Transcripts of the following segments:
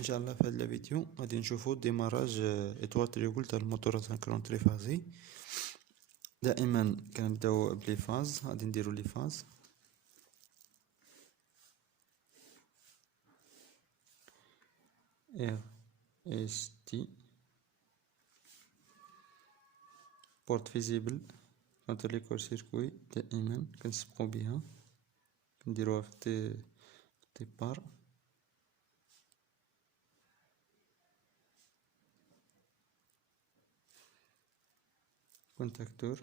ان شاء الله في هذا الفيديو غادي نشوفوا ديماراج اطوال تريوغل تاع الموتور اسينكرون تريفازي. دائما كنبداو بلي فاز، غادي نديرو لي فاز ار اس تي بورت فيزيبل كونتر لي كور سيركوي. دائما كنسبقو بها، كنديروها في الديبار. كونتاكتور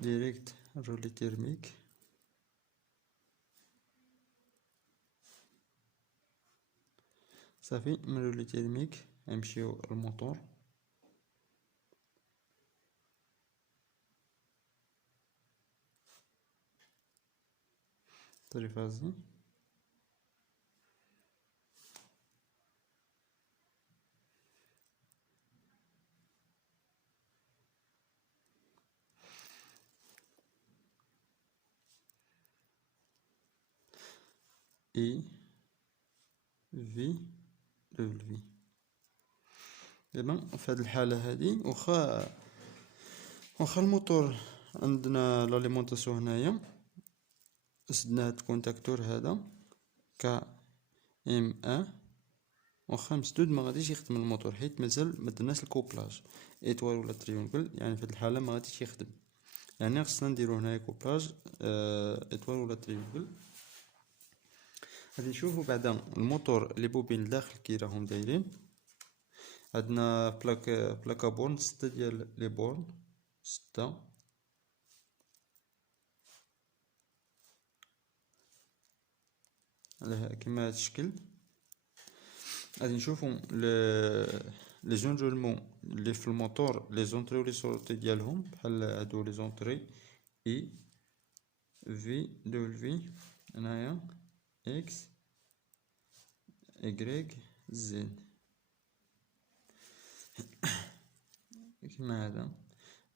ديريكت رولي تيرميك، صافي من رولي تيرميك نمشيو الموتور. تريفازي اي في دبليو. دابا في هاد الحالة هادي واخا الموتور عندنا لاليمونطاسيون هنايا، سدنا هاد الكونتاكتور هذا ك ام ان، واخا مسدود ما غاديش يخدم الموتور حيت مازال ما درناش الكوبلاج ايطوال ولا تريونغل. يعني في هاد الحالة ما غاديش يخدم، يعني خصنا نديرو هنايا كوبلاج ايطوال ولا تريونغل. غادي نشوفو بعدا الموتور لي بوبين لداخل كي راهم دايرين. عندنا بلاكا بورن 6 ديال لي بورن، 6 على كيما هاد الشكل. غادي نشوفو لي زونجولمون لي في الموتور، لي زونطري و لي سورتي ديالهم، بحال هادو لي زونطري اي في دبليو هنايا اكس ايكغيك زد كيما هذا،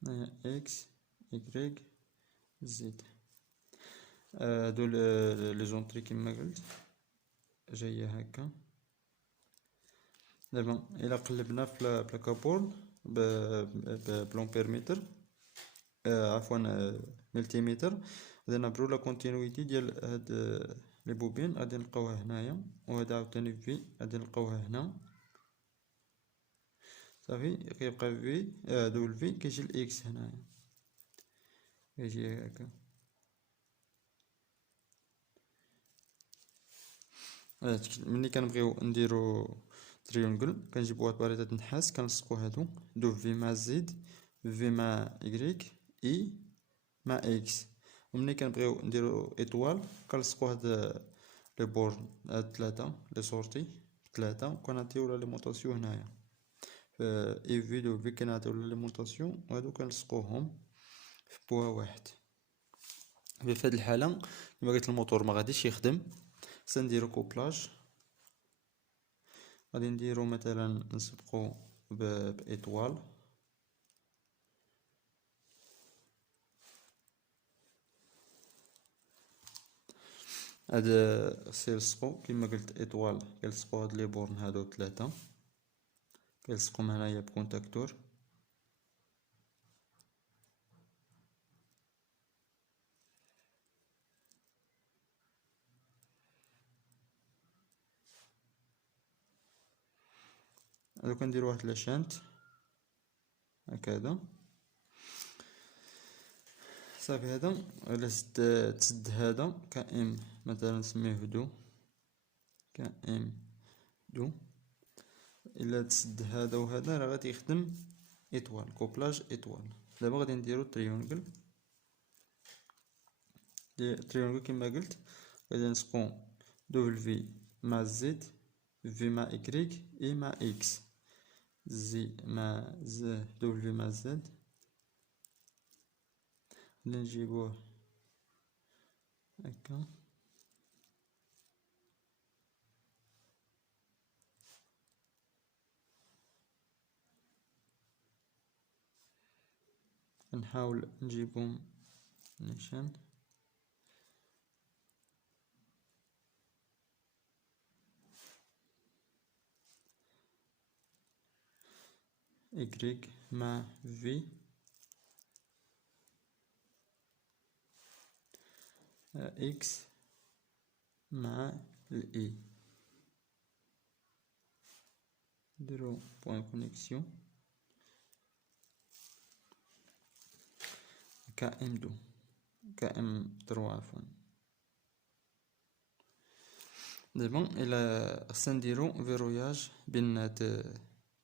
هنايا اكس ايكغيك زد. هادو لي زونطري كيما قلت جايه هكا. دابا الا قلبنا في بلاكابورد بلومبيرميتر، عفوا ملتيمتر، غادي نعبرو لا كونتينيتي ديال هاد لي بوبين. غادي نلقاوها هنايا، وهذا عاوتاني في غادي نلقاوها هنا. صافي كيبقى في دبل في، كيجي الاكس هنايا كيجي هكا. ملي كنبغيو نديرو تريونغل كنجيبو واحد باريطة نحاس، كنلصقو هادو دو في مع زد، في مع ايكغيك، اي مع اكس. وملي كنبغيو نديرو ايطوال كنلصقو هاد لي بورن، هاد 3 لي سورتي 3، وكنعطيو لاليمونطاسيون هنايا في اي في دو في. كنعطيو لاليمونطاسيون وهادو كنلصقوهم في بوا واحد. في هاد الحالة كما قلت الموتور ما غاديش يخدم، سنديرو كوبلاج. غادي نديرو مثلا نسبقو بايطوال، هاد خصو يلصقو كيما قلت ايطوال، كيلصقو هاد لي بورن هادو 3، كيلصقوهم هنايا بكونتاكتور. هادو كنديرو واحد لاشانت هكذا. صافي هذا الا تسد هذا كام، مثلا نسميه دو كام دو. الا تسد هذا وهذا راه غادي يخدم ايطوال، كوبلاج ايطوال. دابا غادي نديرو تريونغل. تريونغل كما قلت غادي نلصقو دبل في مع زد، في مع اكريك، اي مع اكس، زي مع دبل في مع زد. غادي نجيبوه هكا. نحاول نجيبهم نيشان Y مع V X مع ال I. نديرو بوان كونيكسيون KM2 KM3 عفوا. دابا الى خصنا نديرو فيروياج بين هاد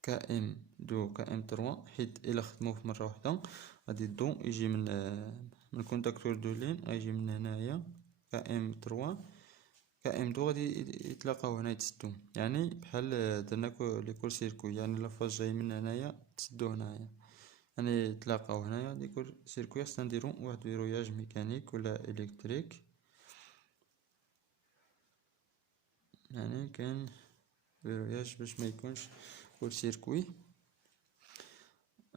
KM2 و KM3، حيت الى خدمو في مره واحده غادي الضو يجي من الكونتاكتور دو لين، غيجي من هنايا KM3 KM2 غادي يتلاقاو هنا يتسدو، يعني بحال درنا لي كول سيركوي، يعني لافاز جاي من هنايا تسدو هنايا، يعني يتلاقاو هنايا لي كول سيركوي. خصنا نديرو واحد فيروياج ميكانيك ولا الكتريك، يعني كاين فيروياج باش ما يكونش كول سيركوي.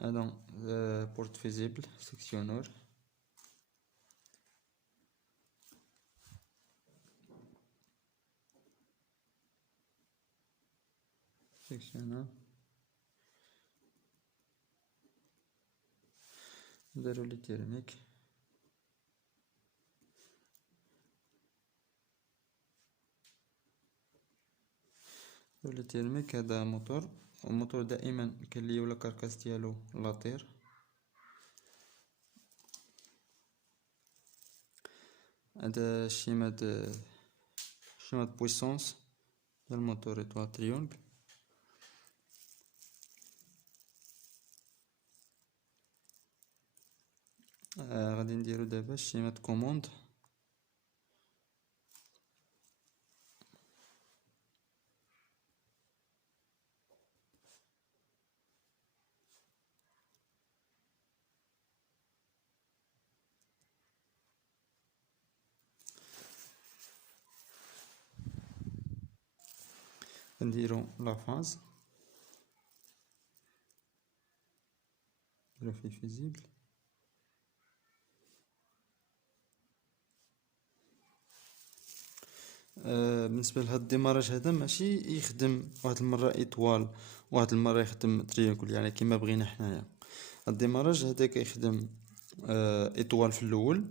هذا بورت فيزيبل سيكسيونور، سيكسيونور نديرو لي تيرميك. لي تيرميك هذا موتور، الموتور دائما كنليو لا كاركاس ديالو لاطير. هذا شيماد بويسونس ديال الموتور ايطوال تريونغل. غادي نديرو دابا شيماد كوموند. نديرو لا فاز، نديرو فيه فيزيبل. بالنسبه لهاد الديماراج هذا ماشي يخدم واحد المره ايطوال واحد المره يخدم تريونكل، يعني كيما بغينا حنايا. الديماراج هذا كيخدم ايطوال في الاول،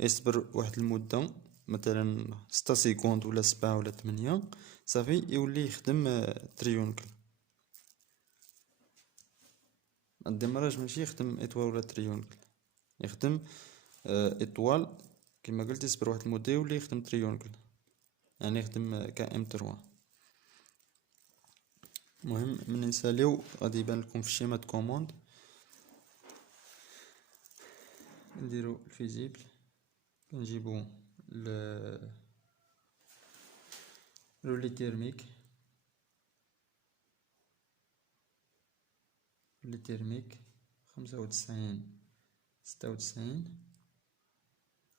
يصبر واحد المده مثلا 6 سكوند ولا 7 ولا 8، صافي يولي يخدم تريونكل. الديماراج ماشي يخدم ايطوال ولا تريونكل، يخدم ايطوال كما قلت، يصبر واحد المده يولي يخدم تريونكل، يعني يخدم KM3. المهم من نساليو غادي يبان لكم في الشيمات كوموند. نديرو الفيزيبل، كنجيبو لي تيرميك، لي تيرميك 95 96،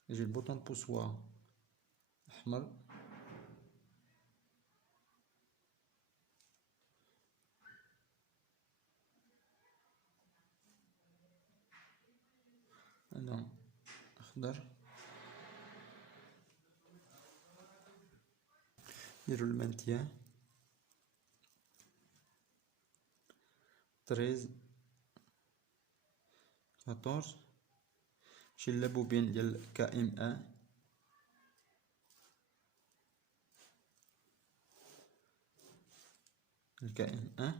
يجي البوطون بوسوا احمر، هذا اخضر. نديرو المانتيان 13 14، شي لابوبين ديال KM1 KM1.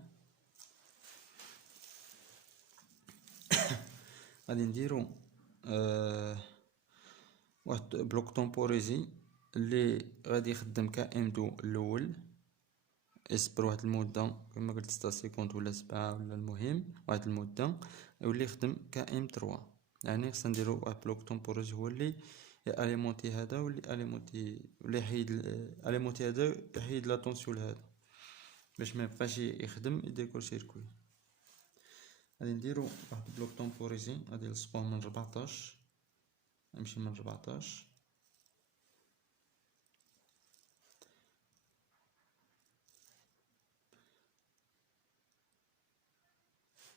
غادي نديرو واحد بلوك طومبوريزي اللي غادي يخدم KM2 الاول، يصبر واحد المده كما قلت 6 سكوند ولا 7 ولا المهم واحد المده، يولي يخدم KM3. يعني خصنا نديرو واحد بلوك طومبوريزي هو اللي اليمونتي هذا، واللي اليمونتي ولا يحيد اليمونتي هذا، يحيد لا طونسيون هذا باش ما يبقاش يخدم يدير كل سيركوي. غادي نديرو واحد بلوك طومبوريزي، غادي نلصقوه من 14، نمشي من 14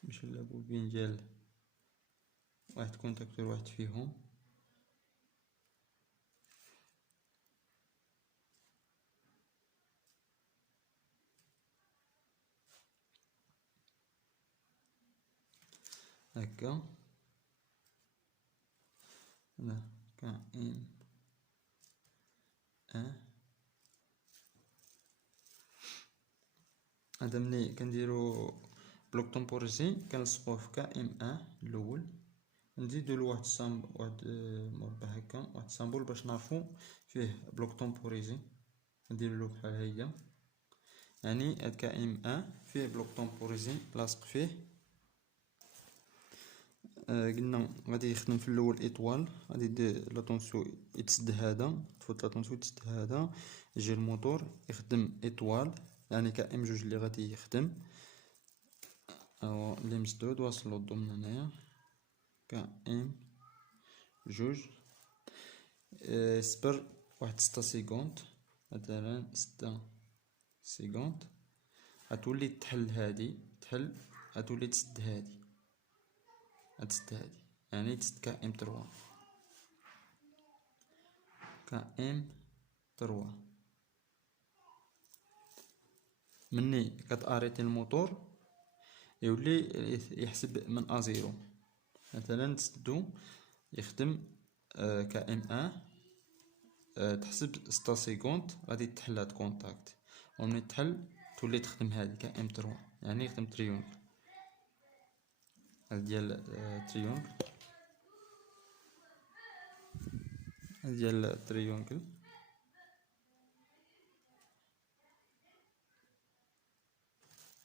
نمشي لابوبين ديال واحد كونتاكتور واحد فيهم، هكا. هنا كائن هذا ملي كنديرو بلوك تومبوريزي كنلصقوه في كائن الاول، نزيدو له واحد مربع هكا، واحد السامبول باش نعرفو فيه بلوك تومبوريزي، نديرو له بحال هيا. يعني هاد كائن فيه بلوك تومبوريزي لاصق فيه. قلنا غادي يخدم في الاول ايطوال، غادي لاتونسيو يتسد هذا، تفوت لاتونسيو يتسد هذا، يجي الموتور يخدم ايطوال، يعني كائن جوج اللي غادي يخدم. اللي مسدود واصل للضو من هنايا، كائن جوج. صبر واحد 6 سيكوند، مثلا 6 سيكوند، غتولي تحل هادي، تحل غتولي تسد هادي، غتسد هادي، يعني تسد كائن 3، كائن 3. مني كتاريتي الموتور يولي يحسب من ازيرو، مثلا تسدو يخدم كائن تحسب 6 سيكوند، غادي تحل هاد كونتاكت، ومني تحل تولي تخدم هادي كائن 3، يعني يخدم تريونغل. هاد ديال تريونغل، هاد ديال تريونغل،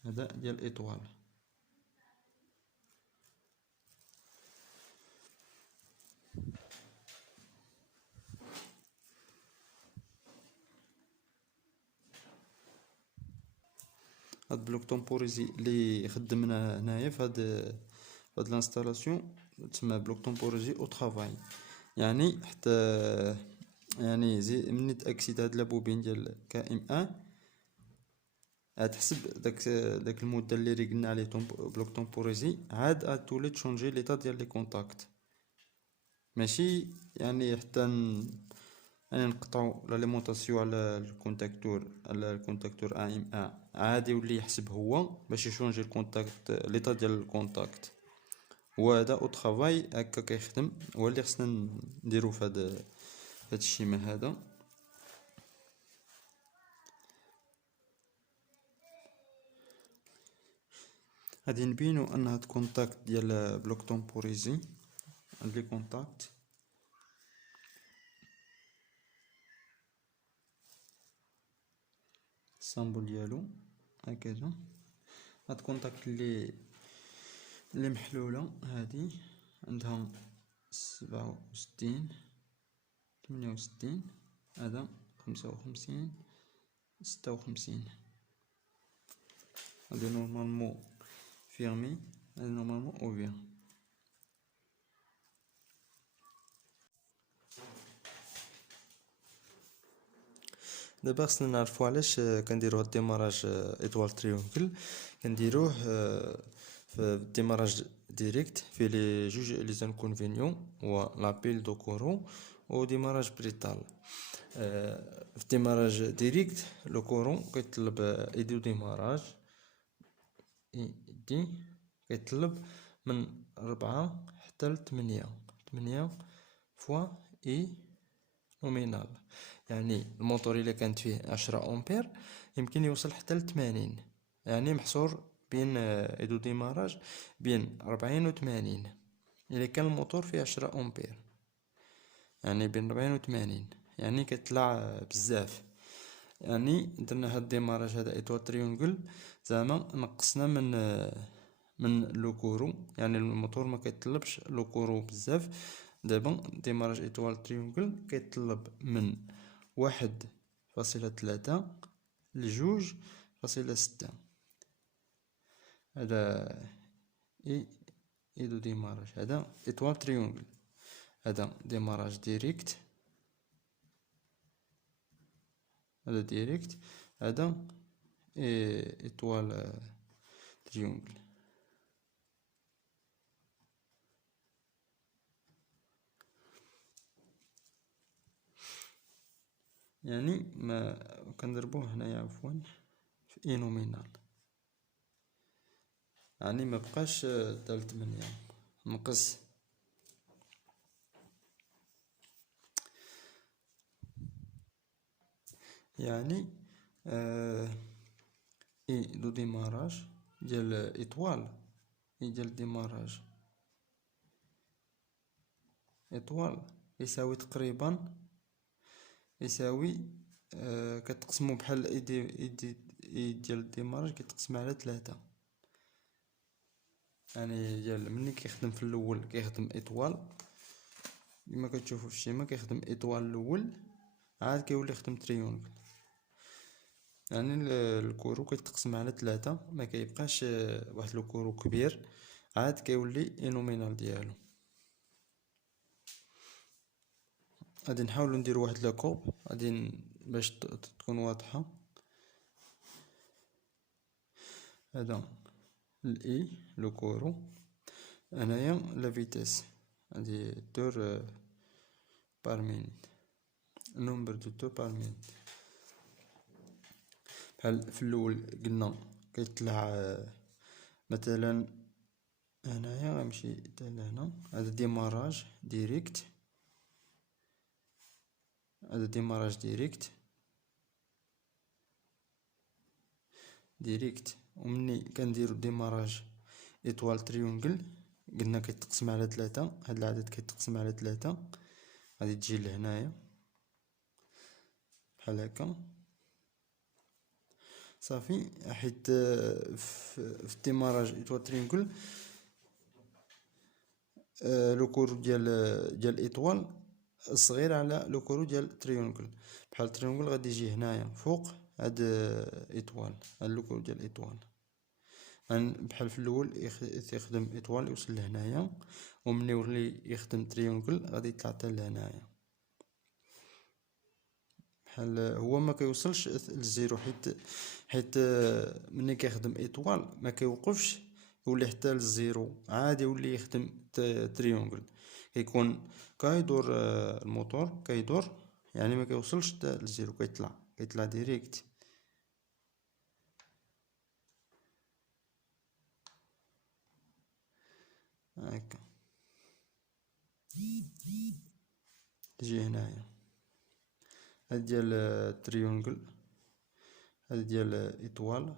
هذا ديال ايطوال. هاد بلوك تومبوريزي اللي خدمنا هنايا في هاد لانستالاسيون تسمى بلوك تومبوريزي او طرافاي، يعني حتى يعني زي مني تاكسيد هاد لابوبين ديال كائن تحسب داك المده اللي قلنا عليه بلوك تومبوريزي، عاد تولي تشونجي ليطا ديال لي كونتاكت، ماشي يعني حتى يعني نقطعو لاليمونطاسيون على الكونتاكتور ام عاد يولي يحسب هو باش يشونجي الكونتاكت ليطا ديال الكونتاكت. وهذا او طرافاي هكا كيخدم، هو اللي خصنا نديرو في هاد الشيما هذا. غادي نبينو ان هاد كونتاكت ديال بلوك تومبوريزي، لي كونتاكت السامبول ديالو هكذا. هاد كونتاكت اللي محلولة هادي عندها 67 68، هذا 55 56، هادي نورمالمون فيرمي، هادي نورمالمون اوفير. دابا خصنا نعرفو علاش كنديرو هاد الديماراج ايطوال تريونغل. كنديروه في الديماراج ديريكت فيه لي جوج لي زانكونفينيون، هو لابيل دو كورون و ديماراج بريتال. في الديماراج ديريكت لو كورون كيطلب ايدي ديماراج، ايدي كيطلب من 4 حتى ل 8 فوا اي نومينال، يعني الموتور الا كانت فيه 10 امبير يمكن يوصل حتى ل 80، يعني محصور بين ايدو ديماراج بين 40 و 80. الا كان الموتور فيه 10 امبير يعني بين 40 و 80، يعني كيطلع بزاف. يعني درنا هاد الديماراج هذا ايطوال تريونغل، زعما نقصنا من لو كورو، يعني الموتور ما كيطلبش لو كورو بزاف. دابا ديماراج ايطوال تريونغل كيطلب من 1.3 ل2.6. هذا ايدو ديماراج، هذا ايطوال تريونغل، هذا ديماراج ديريكت، هذا ديريكت، هذا ايطوال تريونغل. يعني ما كنضربوه هنايا عفوا في اي نومينال، يعني ما بقاش تاع 8. نقص يعني اي دو ديماراج ديال ايطوال ديال ديماراج ايطوال يساوي تقريبا يساوي كتقسمو بحال اي ديال الديماراج كيتقسم على 3. يعني ديال ملي كيخدم في الاول كيخدم ايطوال كما كتشوفوا في الشيما كيخدم ايطوال الاول عاد كيولي يخدم تريونغل. يعني الكورو كيتقسم على 3 ما كيبقاش واحد الكورو كبير عاد كيولي انومينال ديالو. غادي نحاولوا نديروا واحد لاكورب غادي باش تكون واضحه. هذا الاي لو كورو هنايا لا فيتيس هادي دور بار مينيت نومبر دو تور بار مينيت. بحال في الاول قلنا كيطلع مثلا هنايا غنمشي حتى لهنا هذا ديماراج ديريكت هذا ديماراج ديريكت ومني كنديرو ديماراج ايطوال تريونغل قلنا كيتقسم على 3 هاد العدد كيتقسم على 3 غادي تجي لهنايا بحال هكا صافي. حيت في الديماراج ايطوال تريونغل لو كورو ديال ايطوال صغير على لو كورو ديال تريونغل. بحال تريونغل غادي يجي هنايا فوق هاد ايطوال هاد لو كورو ديال ايطوال بحال في الاول يخدم ايطوال يوصل لهنايا ومني يولي يخدم تريونغل غادي يطلع حتى لهنايا. بحال هو ما كيوصلش للزيرو حيت ملي كيخدم ايطوال ما كيوقفش يولي حتى للزيرو عاد يولي يخدم تريونغل كيكون كيدور الموتور كيدور يعني ما كيوصلش حتى للزيرو كيطلع ديريكت. هكا تجي هنايا هاد ديال تريونغل هاد ديال ايطوال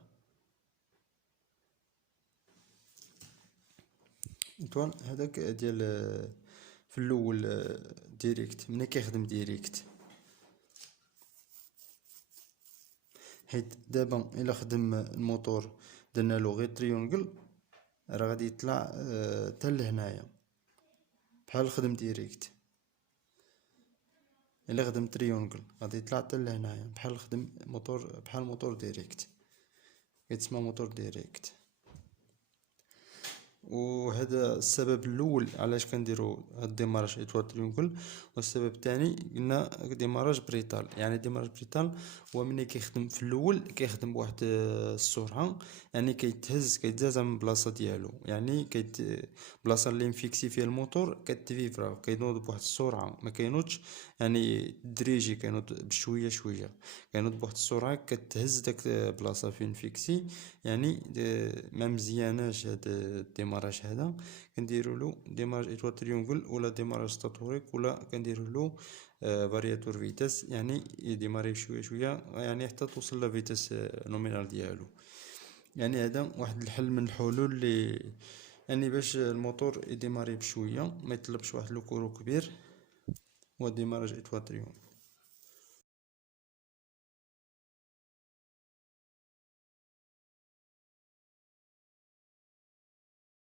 هذاك ديال في الاول ديريكت ملي كيخدم ديريكت. حيت دابا الا خدم الموتور درنا له غير تريونغل راه غادي يطلع حتى لهنايا بحال خدم ديريكت. الا خدم تريونغل غادي يطلع حتى لهنايا بحال خدم موتور بحال موتور ديريكت كيتسمى موتور ديريكت. وهذا السبب الاول علاش كنديروا هاد الديماراج ايطوال تريونغل. والسبب الثاني قلنا ديماراج بريطال. يعني ديماراج بريطال هو ملي كيخدم في الاول كيخدم بواحد السرعه يعني كيتهز من بلاصه ديالو يعني بلاصه اللي مفيكسي فيها الموتور كتفيفرا كينوض بواحد السرعه ما كينوضش يعني تدريجي كينوض بشويه شويه كينوض بواحد السرعه كتهز داك البلاصه فين فيكسي. يعني ما مزياناش هاد الديماراج هذا كنديروا له ديماراج ايطوال تريونغل ولا ديماراج ستاتوريك ولا كنديروا له فارياتور فيتاس يعني يديماري بشويه شويه يعني حتى توصل لا فيتاس نومينال ديالو. يعني هذا واحد الحل من الحلول اللي يعني باش الموتور يديماري بشويه ما يطلبش واحد لو كورو كبير هو ديماراج ايطوال تريونغل.